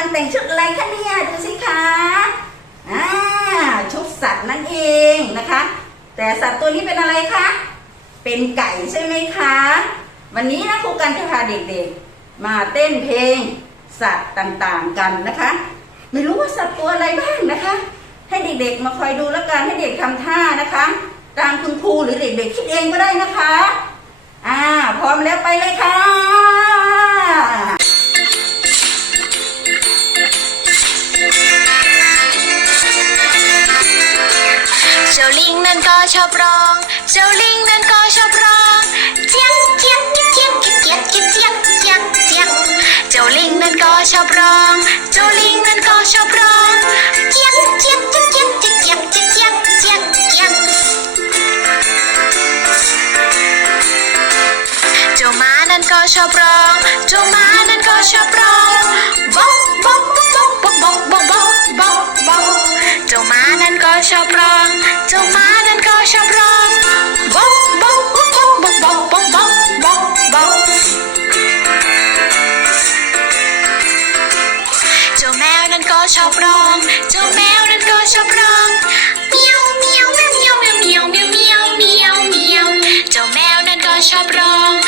ลังแต่งชุดอะไรคะเนี่ยดูสิคะอ่าชุดสัตว์นั่นเองนะคะ แต่สัตว์ตัวนี้เป็นอะไรคะ เป็นไก่ใช่ไหมคะ วันนี้นะครูกันจะพาเด็กๆ มาเต้นเพลงสัตว์ต่างๆกันนะคะ ไม่รู้ว่าสัตว์ตัวอะไรบ้างนะคะ ให้เด็กๆ มาคอยดูแล้วกันให้เด็กทำท่านะคะ ตามคุณครูหรือเด็กๆคิดเองก็ได้นะคะ อ่า พร้อมแล้วไปเลยค่ะ นั้นก็ชอบร้อง เจ้าลิงนั้นก็ชอบร้อง เจียงเจียงเจียงเจียงเจียงเจียงเจียงเจียงเจ้าลิงนั้นก็ชอบร้อง เจ้าลิงนั้นก็ชอบร้อง เจียงเจียงเจียงเจียงเจียงเจียงเจียงเจี๊ยบเจ้าม้านั้นก็ชอบร้อง เจ้าม้านั้นก็ชอบร้องบอกบอกบอบ ชอบร้อง เจ้าแมวนั้นก็ชอบร้องเมียวเมียวเมียวเมียวเมียวเมียวเมียวเมียวเมียวเจ้าแมวนั้นก็ชอบร้อง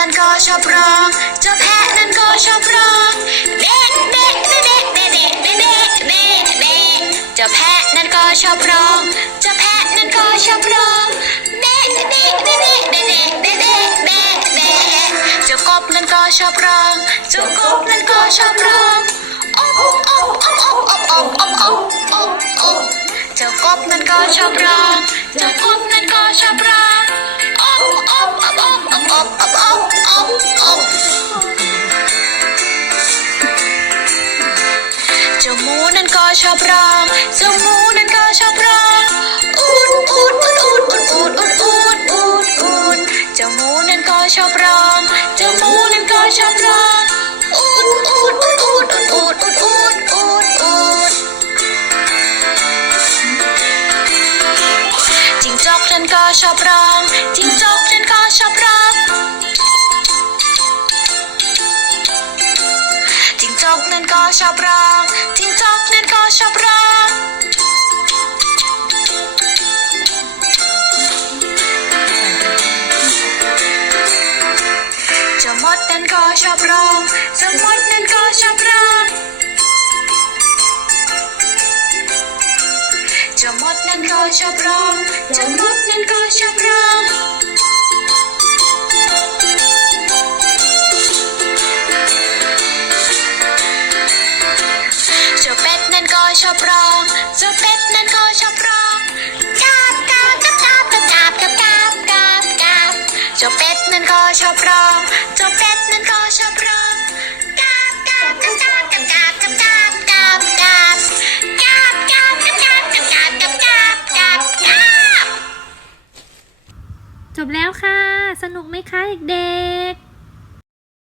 นั้นก็ชอบร้องเจ้าแพะนั้นก็ชอบร้องเบ๊ะเบ๊ะเบ๊ะเบ๊ะเบ๊ะเบ๊ะเบ๊ะเบ๊ะเบ๊ะเจ้าแพะนั้นก็ชอบร้องเจ้าแพะนั้นก็ชอบร้องเบ๊ะเบ๊ะเบ๊ะเบ๊ะเบ๊ะเบ๊ะเบ๊ะเบ๊ะเบ๊ะเจ้ากบนั้นก็ชอบร้องเจ้ากบนั้นก็ชอบร้องอบอบอบอบอบอบอบอบอบอบเจ้ากบนั้นก็ชอบร้องเจ้ากบนั้นก็ชอบร้องอบอบอบอบอบอบอบอบอบ ชอบร้องเจ้าหมูนั้นก็ชอบร้องอูดอูดอูดอูดอูดอูดอูดอูดอูดเจ้าหมูนั้นก็ชอบร้องเจ้าหมูนั้นก็ชอบร้องอูดอูดอูดอูดอูดอูดอูดอูดอูดจิงจอกนั้นก็ชอบร้องจิงจอกนั้นก็ชอบร้อง กนั้นก็ชอบร้องจิงจอกนั้นก็ชอบร้องเจ้ามดนั้นก็ชอบร้องเจ้ามดนั้นก็ชอบร้องเจ้ามดนั้นก็ชอบร้องเจ้ามดนั้นก็ชอบร้อง เจ้าเป็ดนั้นก็ชอบร้องกาบกาบกาบกาบกาบกาบกาบกาบกาบเจ้าเป็ดนั้นก็ชอบร้องเจ้าเป็ดนั้นก็ชอบร้องกาบกาบกาบกาบกาบกาบกาบกาบกาบกาบกาบกาบกาบกาบกาบกาบกาบกาบกาบจบแล้วค่ะ สนุกไหมคะเด็กๆ